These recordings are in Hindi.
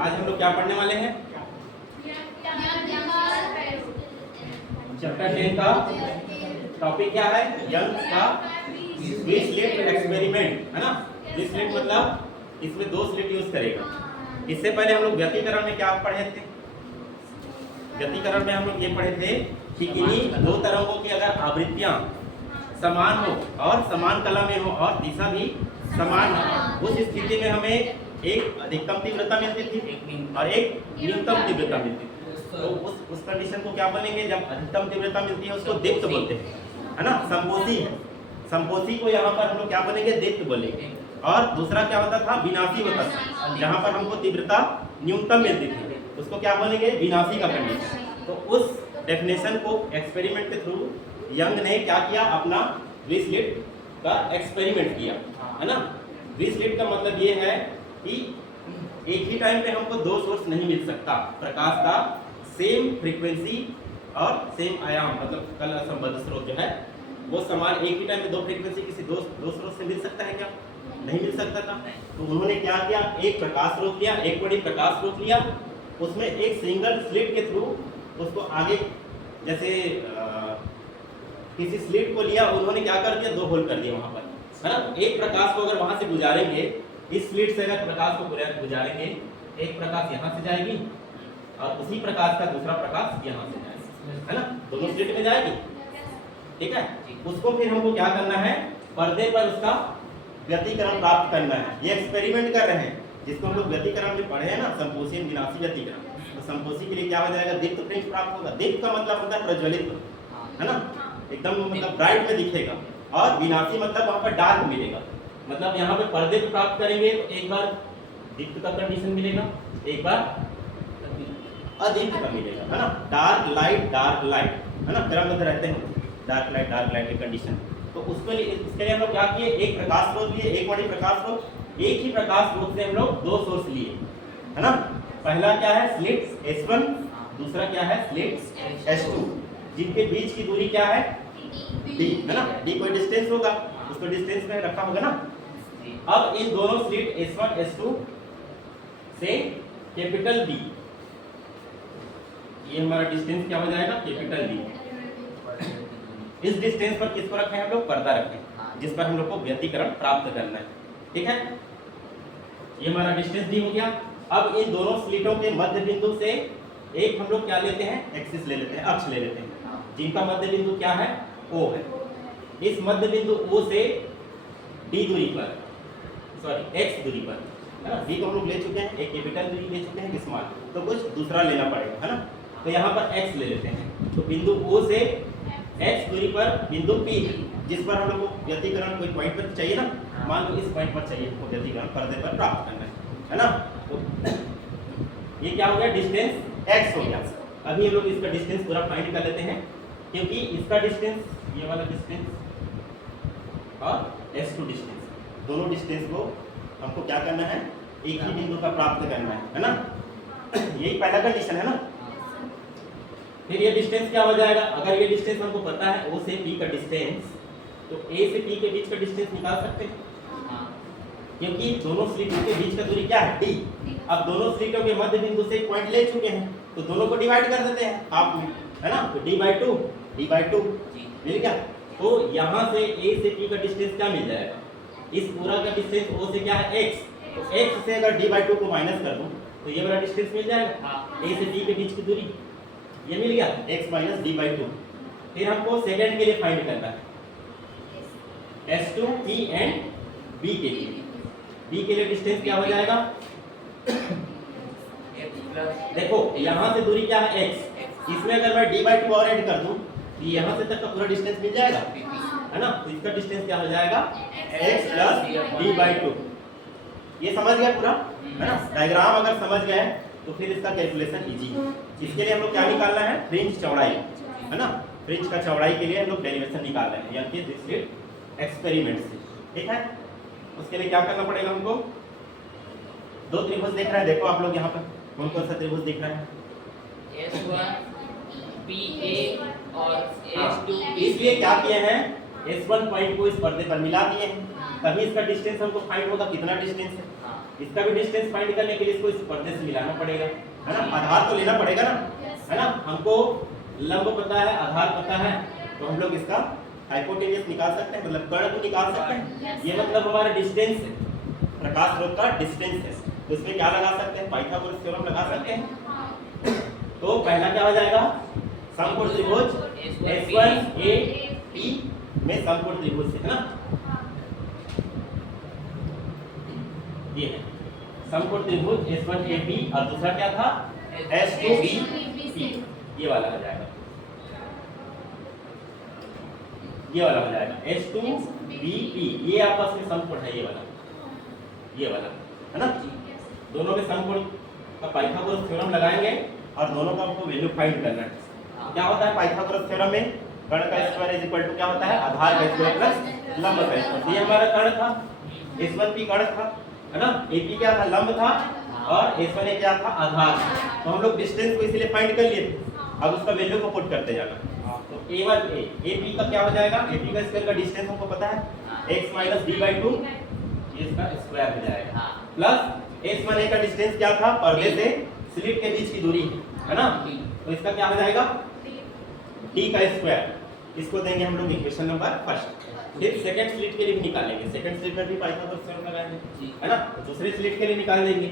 आज हम लोग क्या पढ़ने वाले हैं? चैप्टर 10 का टॉपिक क्या है? यंग्स का स्लिट एक्सपेरिमेंट, है ना। स्लिट मतलब इसमें दो स्लिट यूज करेगा। इससे पहले हम लोग व्यतिकरण में क्या पढ़े थे? व्यतिकरण में हम लोग ये पढ़े थे कि किन्हीं दो तरंगों की अगर आवृत्तियां समान हो और समान कला में हो और दिशा भी समान हो, उस स्थिति में हमें एक अधिकतम तीव्रता मिलती थी और एक न्यूनतम तीव्रता मिलती थी। तो उस कंडीशन को क्या बोलेंगे? जब अधिकतम तीव्रता मिलती है उसको दीप्त बोलते हैं, है ना। संपोषी है, संपोषी को यहाँ पर हम लोग क्या बोलेंगे? दीप्त बोलेंगे। और दूसरा क्या होता था? विनाशी होता था, जहाँ पर हमको तीव्रता न्यूनतम मिलती थी उसको क्या बोलेंगे? विनाशी का कंडीशन। तो उस डेफिनेशन को एक्सपेरिमेंट के थ्रू यंग ने क्या किया? अपना स्लिट का एक्सपेरिमेंट किया, है ना। स्लिट का मतलब ये है कि एक ही टाइम पे हमको दो सोर्स नहीं मिल सकता प्रकाश का, सेम फ्रीक्वेंसी और सेम आयाम, मतलब कल संबद्ध स्रोत जो है वो समान, एक ही टाइम में दो फ्रीक्वेंसी किसी दो स्रोत से मिल सकता है क्या? नहीं मिल सकता था। तो उन्होंने क्या किया? एक प्रकाश स्रोत लिया, एक बड़ी प्रकाश स्रोत लिया, उसमें एक सिंगल स्लिट के थ्रू उसको आगे, जैसे किसी स्लिट को लिया, उन्होंने क्या कर दिया? दो होल कर दिया वहां पर, है ना। एक प्रकाश को अगर वहां से गुजारेंगे, इस स्लिट से अगर प्रकाश को गुजारेंगे, एक प्रकाश यहाँ से जाएगी और उसी प्रकाश का दूसरा प्रकाश यहाँ से जाएगा, है ना। दोनों स्लिट में जाएगी, ठीक है। उसको फिर हमको क्या करना है? पर्दे पर उसका व्यतिकरण प्राप्त करना है। ये एक्सपेरिमेंट कर रहे हैं जिसको हम लोग व्यतिकरण में पढ़े हैं ना, संपोषी विनाशी व्यतिकरण। तो संपोषी के लिए क्या हो जाएगा? दीप्त फ्रिंज प्राप्त होगा। दीप्त का मतलब होता है प्रज्वलित, है ना, एकदम मतलब ब्राइट में दिखेगा। और विनाशी मतलब वहां पर डार्क मिलेगा। मतलब यहाँ पे पर्दे पे प्राप्त करेंगे तो एक बार दीप्त का कंडीशन मिलेगा, एक बार अदीप्त का मिलेगा, है ना। डार्क लाइट, है ना, क्रमबद्ध रहते हैं डार्क लाइट के कंडीशन। तो उसके लिए हम लोग क्या किए? एक प्रकाश स्रोत लिए, एक बड़ी प्रकाश स्रोत, एक ही प्रकाश स्रोत से हम लोग दो सोर्स लिए, है ना। पहला क्या है? स्लिट S1, दूसरा क्या है? स्लिट S2, जिनके बीच की दूरी क्या है? D, है ना। D कोई डिस्टेंस होगा, उसको डिस्टेंस में रखा होगा ना। अब इन दोनों स्लिट S1 S2 से कैपिटल D, ये हमारा डिस्टेंस क्या हो जाएगा? Capital D। इस डिस्टेंस पर किसको रखें हम लोग? पर्दा रखें, जिस पर हम लोग को व्यतिकरण प्राप्त करना है, ठीक है। ये हमारा डिस्टेंस D हो गया। अब इन दोनों स्लिटों के मध्य बिंदु से एक हम लोग क्या लेते हैं? एक्सिस ले लेते हैं, अक्ष ले लेते हैं, जिनका मध्य बिंदु क्या है? O है। इस मध्य बिंदु O से D दूरी पर, सॉरी X दूरी पर, है ना। D को हम लोग ले चुके हैं, एक कैपिटल दूरी ले चुके हैं, स्मॉल, तो कुछ दूसरा लेना पड़ेगा, है ना। तो यहाँ पर X ले लेते हैं। तो बिंदु O से X दूरी पर बिंदु P है, जिस पर हम लोग को व्यतिकरण कोई पॉइंट पर चाहिए ना, मान लो इस पॉइंट पर चाहिए हमको व्यतिकरण पर्दे पर प्राप्त करना है ना। तो ये क्या हो गया? डिस्टेंस X हो गया। अभी हम लोग इसका डिस्टेंस पूरा फाइंड कर लेते हैं, क्योंकि इसका डिस्टेंस, ये वाला डिस्टेंस और S2 डिस्टेंस, दोनों डिस्टेंस को हमको क्या करना है? एक ही बिंदु का प्राप्त करना है ना। यही पहला कंडीशन है ना। फिर ये डिस्टेंस क्या हो जाएगा? अगर ये डिस्टेंस हमको पता है O से P का डिस्टेंस, तो A से P के बीच का डिस्टेंस निकाल सकते हैं, क्योंकि दोनों स्लिटों के बीच का दूरी क्या है? D। अब दोनों स्लिटों के मध्य बिंदु से एक पॉइंट ले चुके हैं, तो दोनों को डिवाइड कर देते हैं हाफ में, है ना। तो D/2 मिल गया। तो यहाँ से A से P का डिस्टेंस क्या मिल जाएगा? इस पूरा का डिस्टेंस O से क्या है? X। तो X से अगर D/2 को माइनस कर दूं तो ये वाला डिस्टेंस मिल जाएगा, A से D के बीच की दूरी, ये मिल गया, X - D/2। फिर हमको सेकंड के लिए फाइंड करना है, S2 P एंड B के लिए। B के लिए डिस्टेंस क्या हो जाएगा? देखो यहाँ से दूरी क्या है? X। इसमें अगर मैं D/2 और ऐड कर दूं तो यहाँ से तक का पूरा डिस्टेंस मिल जाएगा, है ना। तो इसका डिस्टेंस क्या हो जाएगा? X + D/2। ये समझ गया पूरा, है ना। डायग्राम अगर समझ गए तो फिर इसका कैलकुलेशन इजी। इसके लिए हम लोग क्या निकालना है? फ्रिंज चौड़ाई, है ना। फ्रिंज का चौड़ाई के लिए हम लोग डेरिवेशन निकाल रहे हैं, यानी कि स्लिट एक्सपेरिमेंट से, ठीक है। उसके लिए क्या करना पड़ेगा हमको? दो त्रिभुज देख रहे हैं, देखो आप लोग यहाँ पर कौन कौन सा त्रिभुज दिख रहा है? S1 PA और S2 इसलिए क्या किए हैं? S1 पॉइंट को इस पर्दे पर मिला दिए हैं, तभी इसका डिस्टेंस हमको फाइंड होगा कितना डिस्टेंस है। हाँ। इसका भी डिस्टेंस फाइंड करने के लिए इसको इस पर्दे से मिलाना पड़ेगा, है ना। आधार तो लेना पड़ेगा ना, है ना। हमको लंब पता है, आधार पता है, तो हम लोग इसका हाइपोटेन्यूज निकाल सकते हैं, मतलब कर्ण को निकाल सकते हैं। ये मतलब हमारा डिस्टेंस है, प्रकाश स्रोत का डिस्टेंस है, तो इसमें क्या लगा सकते हैं, पाइथागोरस थ्योरम लगा सकते हैं। तो पहला क्या हो जाएगा, समकोण त्रिभुज S1AP में समकोण त्रिभुज है ना, ये है समकोण त्रिभुज S1AP, और दूसरा क्या था S2BP, ये वाला हो जाएगा, ये वाला हो जाएगा S2BP, ये आपस में समकोण है, ये वाला है ना। दोनों में समकोण का पाइथागोरस थ्योरम लगाएंगे और दोनों का हमको वैल्यू फाइंड करना है। क्या होता है पाइथागोरस थ्योरम में, कर्ण का स्क्वायर इज इक्वल टू क्या होता है, आधार का स्क्वायर प्लस लंब का स्क्वायर। ये हमारा कर्ण था, S1P कर्ण था, है ना। AP क्या था, लंब था, और S1A क्या था, आधार। तो हम लोग डिस्टेंस को इसलिए फाइंड कर लिए थे, अब उसका वैल्यू को पुट करते जाना। तो A1A, AP का क्या हो जाएगा, AP का स्क्वायर का डिस्टेंस हमको पता है x - d/2, इसका स्क्वायर हो जाएगा, प्लस S1A का डिस्टेंस क्या था, पर्दे से स्लिट के बीच की दूरी है ना, तो इसका क्या हो जाएगा d का स्क्वायर। इसको देंगे हम लोग इक्वेशन नंबर फर्स्ट। फिर सेकंड स्लिट के लिए भी निकालेंगे, सेकंड स्लिट में भी पाइथागोरस थ्योरम लगाएंगे, है ना। दूसरे स्लिट के लिए निकाल देंगे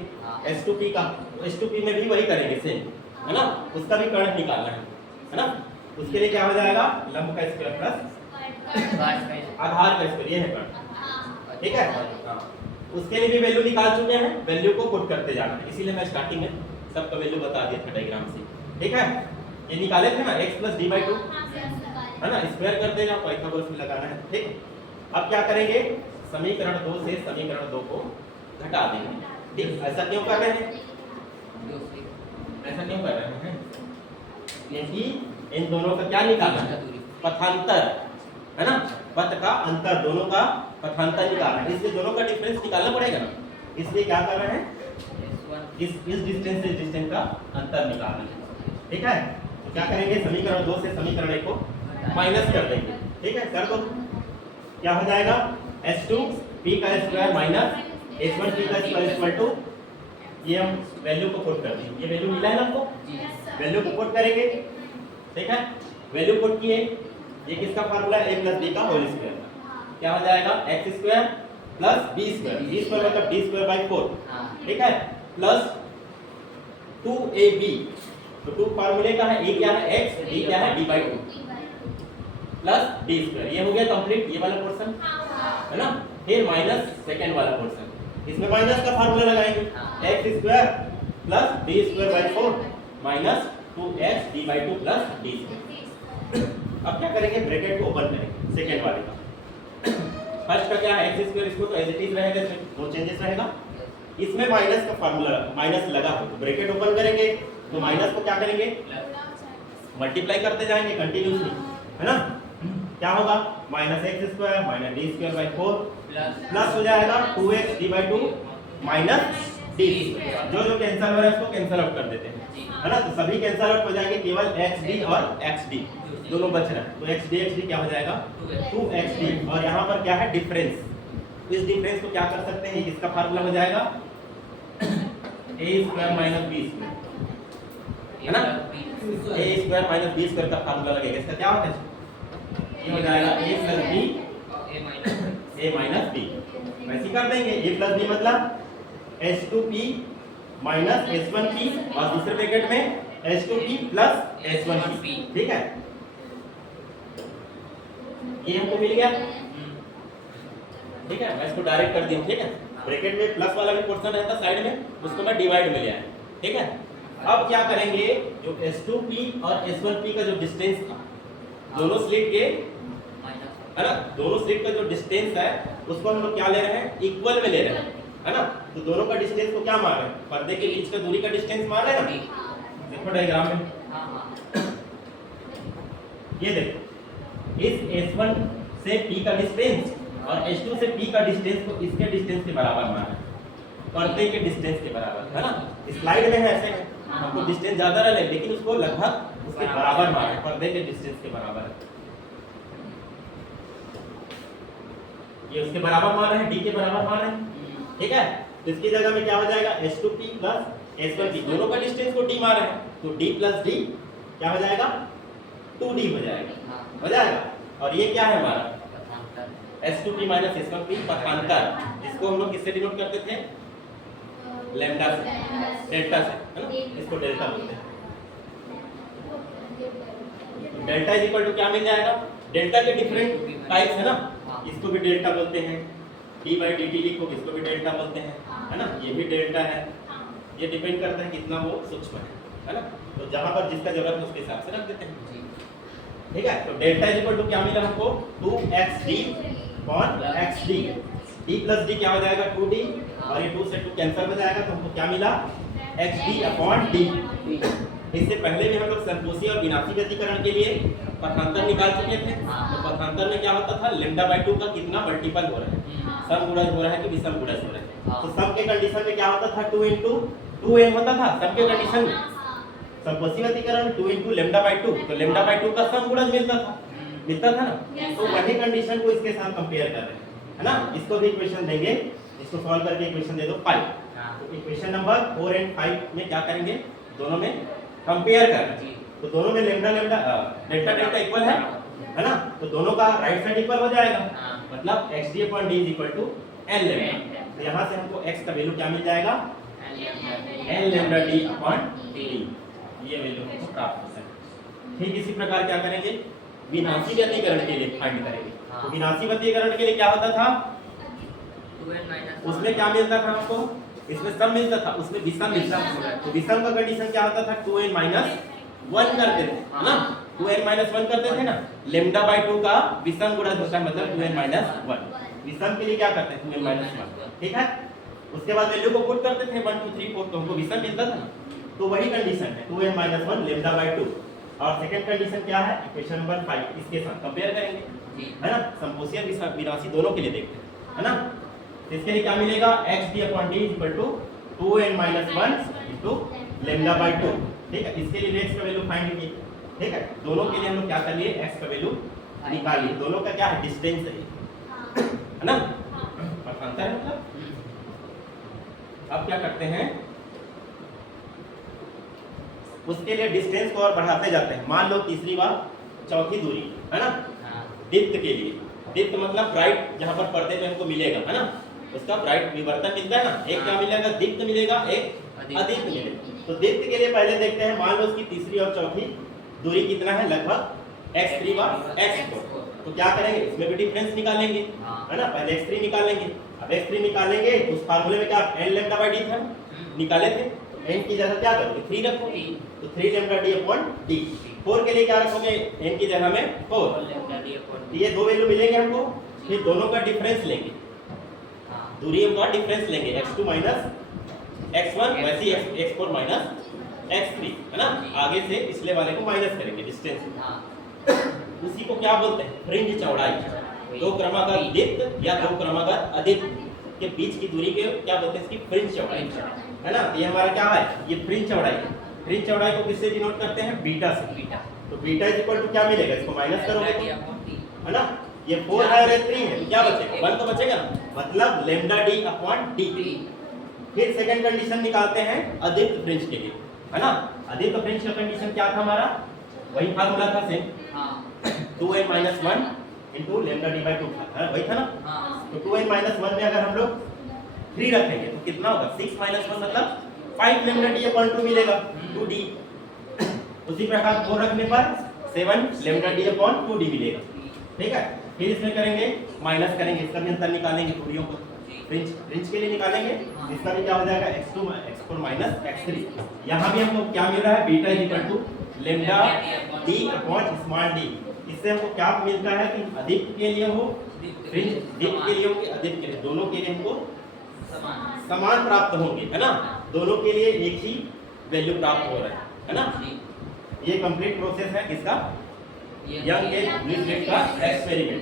S2P का, S2P में भी वही करेंगे सेम, है ना। उसका भी कर्ण निकालना है ना। उसके लिए क्या हो जाएगा, लंब का स्क्वायर प्लस आधार का स्क्वायर, ये है कर्ण, ठीक है। हाँ, उसके लिए भी वैल्यू निकाल चुके हैं, वैल्यू को पुट करते जाना है, इसीलिए मैं स्टार्टिंग में सबका वैल्यू बता दिया था डायग्राम से, ठीक है। ये निकाले थे ना x + d/2, है ना, स्क्वायर करते जाओ, पाइथागोरस में लगाना है, ठीक। अब क्या करेंगे, समीकरण 2 से समीकरण 2 को घटा देंगे, ठीक। ऐसा क्यों कर रहे हैं, ऐसा क्यों कर रहे हैं, क्योंकि इन दोनों का क्या निकालना है, पथांतर, है ना। पथ का अंतर, दोनों का पथांतर निकालना है, इसलिए दोनों का डिफरेंस निकालना पड़ेगा ना, इसलिए क्या कर रहे हैं, इस डिस्टेंस से डिस्टेंस का अंतर निकालना है, ठीक है। तो क्या करेंगे, समीकरण 2 से समीकरण 1 को माइनस कर देंगे, ठीक है। कर दो, क्या हो जाएगा, S2P का स्क्वायर माइनस S1P का स्क्वायर इक्वल टू, ये हम वैल्यू को पुट कर देंगे, ये वैल्यू मिला है ना हमको, वैल्यू को पुट करेंगे, ठीक है। वैल्यू पुट किए, ये किसका फार्मूला है, a + b का होल स्क्वायर का, क्या हो जाएगा x² + b² मतलब d²/4, ठीक है, प्लस 2ab, तो 2 फार्मूले का है, a क्या है x, d क्या है d/2 प्लस d², ये हो गया कंप्लीट, ये वाला पोर्शन, है ना। फिर माइनस सेकंड वाला पोर्शन, इसमें माइनस का फार्मूला लगाएंगे, x² + d²/4 minus 2x d/2 plus d²। अब क्या करेंगे, ब्रैकेट को ओपन करेंगे सेकंड वाले का, फर्स्ट का क्या है x², इसको तो एज इट इज रहेगा, इसमें नो चेंजेस रहेगा। इसमें माइनस का फार्मूला, माइनस लगा हो तो ब्रैकेट ओपन करेंगे, तो माइनस को क्या करेंगे, मल्टीप्लाई करते जाएंगे कंटिन्यूअसली, है ना। क्या होगा, -x² - d²/4 प्लस हो जाएगा 2x d/2 माइनस d²। जो कैंसिल हो रहा है उसको कैंसिल आउट कर देते हैं, है ना। तो सभी कैंसिल आउट हो जाएंगे, केवल xd और xd दोनों बच रहा है, तो xd क्या हो जाएगा 2xd, और यहाँ पर क्या है डिफरेंस, इस डिफरेंस को क्या कर सकते हैं, इसका फार्मूला हो जाएगा a² - b², है ना। a² - b² का फार्मूला लगेगा, इसका क्या होता है, ये हो जाएगा a + b a - b, वैसे कर देंगे। a + b मतलब S2P - S1P, और दूसरे ब्रैकेट में S2P + S1P, ठीक है। ये हमको मिल गया, ठीक है, मैं इसको डायरेक्ट कर दिया, ठीक है। ब्रैकेट में प्लस वाला भी पोर्शन रहता साइड में, उसको मैं डिवाइड में ले आया, ठीक है। अब क्या करेंगे, जो S2P और S1P का जो डिस्टेंस था, दोनों स्लिट के, है ना, दोनों स्लिट का जो डिस्टेंस है उसको हम लोग क्या ले रहे हैं, इक्वल में ले रहे हैं, है ना। तो दोनों का डिस्टेंस को क्या मार रहे हैं, पर्दे के बीच का दूरी का डिस्टेंस मार रहे हैं ना, देखो डायग्राम में, ये देखो, इस S1 से P का डिस्टेंस और S2 से P का डिस्टेंस को इसके डिस्टेंस के बराबर माना है, पर्दे के डिस्टेंस के बराबर, है ना। स्लाइड में है ऐसे है, हमको डिस्टेंस ज्यादा रहे लेकिन उसको लगभग उसके बराबर माना है, पर्दे के डिस्टेंस के बराबर है। ये उसके बराबर मान है, डी के बराबर मान है, ठीक है। तो इसकी जगह में क्या हो जाएगा, h2p प्लस h1p, दोनों का डिस्टेंस को d मान है, तो d प्लस d क्या हो जाएगा, 2d हो जाएगा, हो जाएगा। और ये क्या है हमारा h2p माइनस h1p पथांतर, इसको हम लोग किससे डिनोट करते थे, लैम्डा से, डेल्टा से, है ना, इसको डेल्टा बोलते हैं। तो डेल्टा इज इक्वल टू क्या मिल जाएगा, डेल्टा के डिफरेंट टाइप्स है ना, इसको भी डेल्टा बोलते हैं, d बाई dt लिखो, इसको भी डेल्टा बोलते हैं, है ना, ये भी डेल्टा है। ये डिपेंड करता है कितना वो सूक्ष्म है ना। तो जहां पर जिसका जरूरत है उसके हिसाब से रख देते हैं, ठीक है। तो डेल्टा इज इक्वल टू क्या मिला हमको, 2xd upon xd, d plus d क्या हो जाएगा 2d, और ये 2 से 2 कैंसिल हो जाएगा, तो हमको क्या मिला xd अपॉन d। इससे पहले भी हम लोग संतोषी और विनाशी व्यतिकरण के लिए पथांतर निकाल चुके थे। तो पथांतर में क्या होता था, लैम्डा बाई 2 का कितना मल्टीपल हो रहा है, समगुणज हो रहा है कि विषम गुणज हो रहा है। तो सम के कंडीशन में क्या होता था, 2 into 2n होता था सम के कंडीशन में, संतोषी व्यतिकरण 2 into लैम्डा बाई 2, तो लैम्डा बाई 2 का समगुणज मिलता था ना। तो वही कंडीशन को इसके साथ कंपेयर कर रहे हैं, है ना। इसको भी इक्वेशन देंगे, इसको सॉल्व करके इक्वेशन दे दो 5। तो इक्वेशन नंबर 4 एंड 5 में क्या करेंगे, दोनों में कंपेयर कर, तो दोनों में lambda lambda delta delta equal है ना, तो दोनों का राइट साइड इक्वल हो जाएगा, मतलब xd upon d is equal to n lambda. तो यहाँ से हमको x का वैल्यू क्या मिल जाएगा, n lambda d upon d, ये वैल्यू हमको प्राप्त हो सकता है। ठीक इसी प्रकार क्या करेंगे, विनाशी व्यतिकरण के लिए फाइंड करेंगे। तो विनाशी व्यतिकरण के लिए क्या होता था, उसमें क्या मिलता था हमको, इसमें सम मिलता था, उसमें विषम मिलता था। तो विषम का कंडीशन क्या होता था, 2n माइनस 1 करते थे, है ना, 2n माइनस 1 करते थे ना। लैम्डा बाई 2 का विषम गुणज होता है, मतलब 2n माइनस 1। विषम के लिए क्या करते हैं, 2n माइनस 1, ठीक है। उसके बाद वैल्यू को पुट करते थे 1 2 3 4, तो हमको विषम मिलता था ना। तो वही कंडीशन है 2n माइनस 1 लैम्डा बाई 2। और सेकंड कंडीशन क्या है, इक्वेशन नंबर 5, इसके साथ कंपेयर करेंगे, है ना, संपोषी और विनाशी दोनों के लिए देखते हैं, है ना। इसके लिए क्या मिलेगा, xd upon d is equal to 2n minus 1 into lambda by 2, ठीक है। इसके लिए x का वैल्यू फाइंड कीजिए, ठीक है। दोनों के लिए हम लोग क्या कर लिए, x का वैल्यू निकाल लिए, दोनों का क्या है, डिस्टेंस है ना, पथांतर है मतलब। अब क्या करते हैं, उसके लिए डिस्टेंस को और बढ़ाते जाते हैं। मान लो तीसरी बार चौथी दूरी, है ना, दीप्त के लिए, दीप्त मतलब ब्राइट, जहां पर पर्दे में हमको मिलेगा, है ना, उसका ब्राइट विवर्तन मिलता है ना, एक क्या मिलेगा, दीप्त मिलेगा, एक अदीप्त मिलेगा। तो दीप्त के लिए पहले देखते हैं, मान लो उसकी तीसरी और चौथी दूरी कितना है, लगभग x3 बार x4। तो क्या करेंगे, इसमें भी डिफरेंस निकालेंगे, है ना, पहले x3 निकालेंगे। अब x3 निकालेंगे उस फार्मूले में क्या n लैम्डा बाई d था, निकाले थे, तो n की जगह क्या करोगे, 3 रखोगे, तो 3 लैम्डा d अपॉन d। 4 के लिए क्या रखोगे, n की जगह में 4। ये दो वैल्यू मिलेंगे हमको, फिर दोनों का डिफरेंस लेंगे, दूरी का डिफरेंस लेंगे, x2 माइनस x1, वैसे ही x4 माइनस x3, है ना। आगे से पिछले वाले को माइनस करेंगे डिस्टेंस, उसी को क्या बोलते हैं, फ्रिंज चौड़ाई। दो क्रमागत दीप्त या दो क्रमागत अदीप्त के बीच की दूरी के क्या बोलते हैं, इसकी फ्रिंज चौड़ाई, है ना। ये हमारा क्या है, ये फ्रिंज चौड़ाई है। फ्रिंज चौड़ाई को किससे डिनोट करते हैं, बीटा से। तो बीटा इज इक्वल टू क्या मिलेगा, इसको माइनस करोगे तो, है ना, ये 4 है और ये 3 है, क्या बचेगा, 1 तो बचेगा ना, मतलब लैम्डा d अपॉन d। फिर सेकंड कंडीशन निकालते हैं अदीप्त फ्रिंज के लिए, है ना। अदीप्त फ्रिंज का कंडीशन क्या था हमारा, वही फार्मूला था same, 2n minus 1 into lambda d by 2 था, वही था ना। तो 2n माइनस 1 में अगर हम लोग 3 रखेंगे तो कितना होगा, 6 माइनस 1 मतलब 5 लैम्डा d अपॉन 2 मिलेगा, 2d। उसी प्रकार 4 रखने पर 7 लैम्डा d अपॉन 2d मिलेगा, ठीक है। फिर इसमें करेंगे माइनस करेंगे, इसका भी अंतर निकालेंगे, दूरियों को फ्रिंज के लिए निकालेंगे, इसका भी क्या हो जाएगा, x2 x4 माइनस x3। यहाँ भी हमको क्या मिल रहा है, beta is equal to lambda d upon small d। इससे हमको क्या मिलता है कि अदीप्त के लिए हो, फ्रिंज दीप्त के लिए हो कि अदीप्त के लिए, दोनों के लिए हमको समान प्राप्त होंगे, है ना, दोनों के लिए एक ही वैल्यू प्राप्त हो रहा है ना। ये कंप्लीट प्रोसेस है किसका, यंग के न्यूक्लियस का एक्सपेरिमेंट,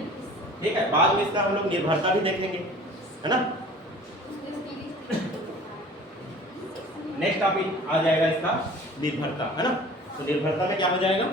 ठीक है। बाद में इसका हम लोग निर्भरता भी देखेंगे, है ना। नेक्स्ट टॉपिक आ जाएगा इसका निर्भरता, है ना। तो निर्भरता में क्या हो जाएगा,